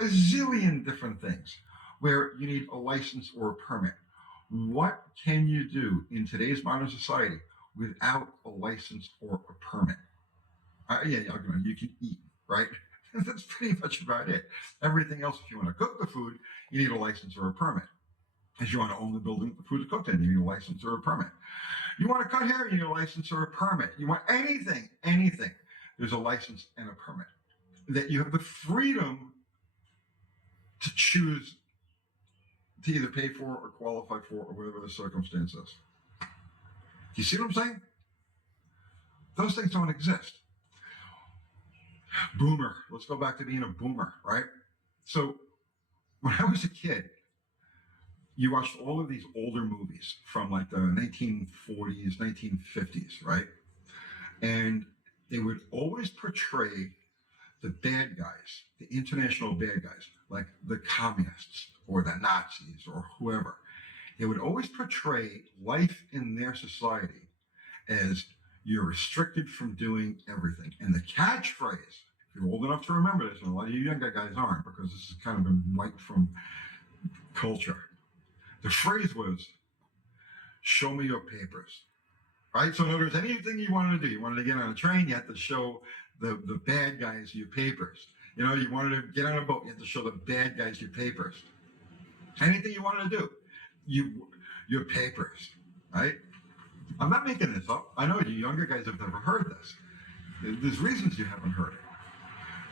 a zillion different things where you need a license or a permit. What can you do in today's modern society without a license or a permit? Yeah, you can eat, right? That's pretty much about it. Everything else, if you want to cook the food, you need a license or a permit. If you want to own the building the food is cooked in, you need a license or a permit. You want to cut hair, you need a license or a permit. You want anything, there's a license and a permit. That you have the freedom to choose to either pay for or qualify for or whatever the circumstance is. Do you see what I'm saying? Those things don't exist. Boomer. Let's go back to being a boomer, right? So when I was a kid, you watched all of these older movies from like the 1940s, 1950s, right? And they would always portray the bad guys, the international bad guys, like the communists or the Nazis or whoever. They would always portray life in their society as you're restricted from doing everything. And the catchphrase, if you're old enough to remember this, and a lot of you younger guys aren't because this has kind of been wiped from culture. The phrase was, show me your papers, right? So in other words, anything you wanted to do, you wanted to get on a train, you had to show the bad guys your papers. You know, you wanted to get on a boat, you had to show the bad guys your papers. Anything you wanted to do, your papers, right? I'm not making this up. I know you younger guys have never heard this. There's reasons you haven't heard it.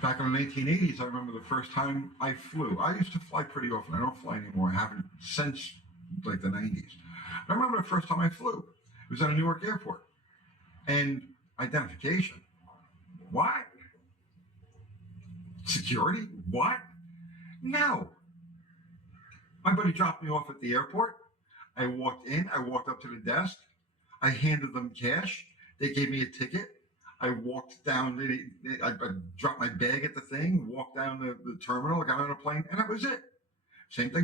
Back in the 1980s, I remember the first time I flew. I used to fly pretty often. I don't fly anymore. I haven't since like the 90s. I remember the first time I flew. It was at a Newark airport. And identification. What? Security? What? No. My buddy dropped me off at the airport. I walked in. I walked up to the desk. I handed them cash. They gave me a ticket. I walked down, I dropped my bag at the thing, walked down the terminal, I got on a plane, and that was it. Same thing